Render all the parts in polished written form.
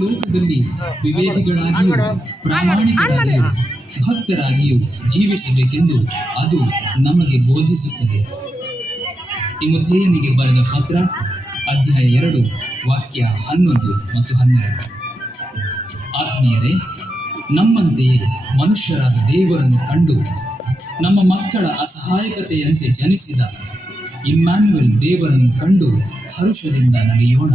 ಲೋಕದಲ್ಲಿ ವಿವೇಕಿಗಳಾಗಿಯೂ ಪ್ರಾಮಾಣಿಕರಾಗಿಯೂ ಭಕ್ತರಾಗಿಯೂ ಜೀವಿಸಬೇಕೆಂದು ಅದು ನಮಗೆ ಬೋಧಿಸುತ್ತದೆ. ತಿಮೊಥೆಯನಿಗೆ ಬರೆದ ಪತ್ರ ಅಧ್ಯಾಯ 2 ವಾಕ್ಯ 11 ಮತ್ತು 12. ಆತ್ಮೀಯರೇ, ನಮ್ಮಂತೆಯೇ ಮನುಷ್ಯರಾದ ದೇವರನ್ನು ಕಂಡು ನಮ್ಮ ಮಕ್ಕಳ ಅಸಹಾಯಕತೆಯಂತೆ ಜನಿಸಿದ ಇಮ್ಯಾನ್ಯುಯಲ್ ದೇವರನ್ನು ಕಂಡು ಹರುಷದಿಂದ ನಡೆಯೋಣ.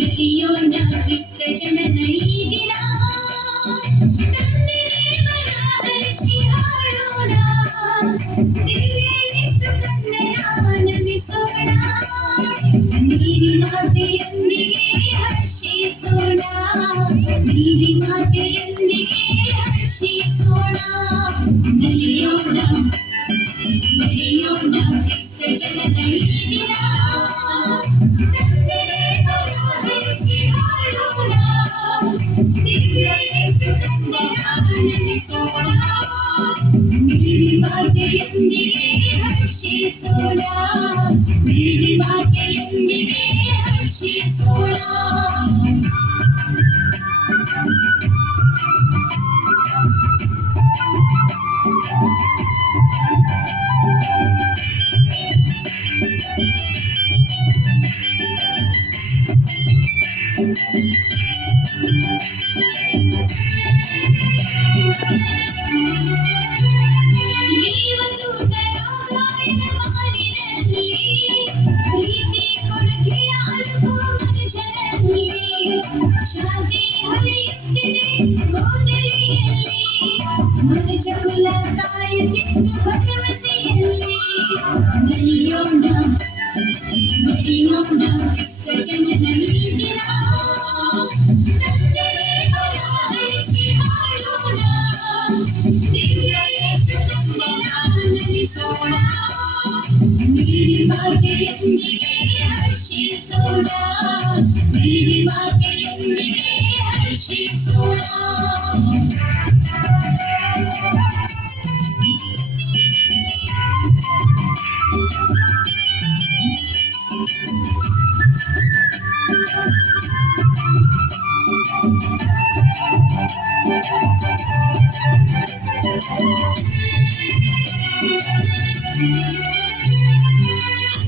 ನಲಿಯೋಣ ಕ್ರಿಸ್ತ ಜನನ ಈ ದಿನ, ತಂದೆಗೆ ಬರಹರಿಸಿ ಹಾಡೋಣ, ದಿವ್ಯ ಯೇಸು ಕಂದನ ನಮಿಸೋಣ, ನೀರಿ ಮಾತೆಯೊಂದಿಗೆ ಹರ್ಷಿಸೋಣ, ನೀರಿ ಮಾತೆಯೊಂದಿಗೆ ಹರ್ಷಿಸೋಣ. ನಲಿಯೋಣ ಕ್ರಿಸ್ತ ಜನನ ಈ ದಿನ, ತಂದೆಗೆ ಬರಹರಿಸಿ ಹಾಡೋಣ, ದಿವ್ಯ ಯೇಸು ಕಂದನ ನಮಿಸೋಣ, ನೀರಿ ಮಾತೆಯೊಂದಿಗೆ ಹರ್ಷಿಸೋಣ, ನೀರಿ ಮಾತೆಯೊಂದಿಗೆ ಹರ್ಷಿಸೋಣ. ದೇವದೂತರ ಗಾಯನ ಮಾಡಿನಲ್ಲಿ, ಪ್ರೀತಿ ಕೊಡುಗೆಯ ಅನುಭವ ಮನುಷ್ಯರಲ್ಲಿ, ಶಾಂತಿ ಹರಿಯುತ್ತಿದೆ ಗೋದಲಿಯಲ್ಲಿ, ಮನುಷ್ಯ ಕುಲ ಕಾಯುತ್ತಿದ್ದು ಭರವಸೆಯಲ್ಲಿ. ನಲಿಯೋಣ ಕ್ರಿಸ್ತ ಜನನ ಈ ದಿನ, ತಂದೆಗೆ ಬರಹರಿಸಿ ಹಾಡೋಣ, ದಿವ್ಯ ಯೇಸು ಕಂದನ ನಮಿಸೋಣ, ನೀರಿ ಮಾತೆಯೊಂದಿಗೆ ಹರ್ಷಿಸೋಣ, ನೀರಿ ಮಾತೆಯೊಂದಿಗೆ ಹರ್ಷಿಸೋಣ.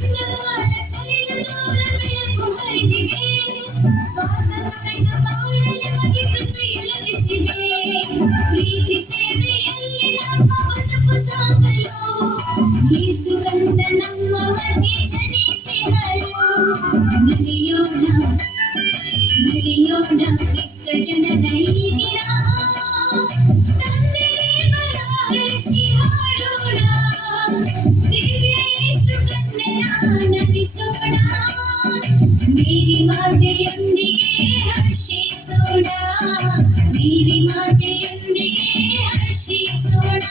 ಅಂಧಕಾರ ಸರಿದು ದೂರ ಬೆಳಕು ಹರಿದಿದೆ, ಸ್ವಾರ್ಥ ತೊರೆದು ಬಾಳಲ್ಲಿ ಮಗೆ ಕೃಪೆಯು ಲಭಿಸಿದೆ, ಪ್ರೀತಿ ಸೇವೆಯಲ್ಲಿ ನಮ್ಮ ಬದುಕು ಸಾಗಲು ಯೇಸು ಕಂದ ನಮ್ಮ ಮಧ್ಯೆ ಜನಿಸಿದನು. ನಲಿಯೋಣ ಕ್ರಿಸ್ತ ಜನನ ಈ ದಿನ, ತಂದೆಗೆ ಬರಹರಿಸಿ ಹಾಡೋಣ, ದಿವ್ಯ ಯೇಸು ಕಂದನ ನಮಿಸೋಣ, ನೀರಿ ಮಾತೆಯೊಂದಿಗೆ ಹರ್ಷಿಸೋಣ, ನೀರಿ ಮಾತೆಯೊಂದಿಗೆ ಹರ್ಷಿಸೋಣ.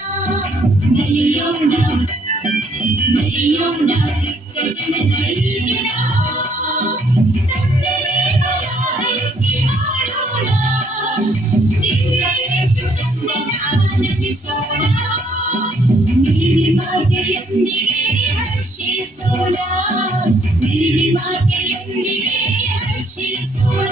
ನಲಿಯೋಣ ಕ್ರಿಸ್ತ ಜನನ ಈ ದಿನ, ತಂದೆಗೆ ಬರಹರಿಸಿ ಹಾಡೋಣ, ದಿವ್ಯ ಯೇಸು ಕಂದನ ನಮಿಸೋಣ, ನೀರಿ ಮಾತೆಯೊಂದಿಗೆ ಹರ್ಷಿಸೋಣ, ನೀರಿ ಮಾತೆಯೊಂದಿಗೆ ಹರ್ಷಿಸೋಣ.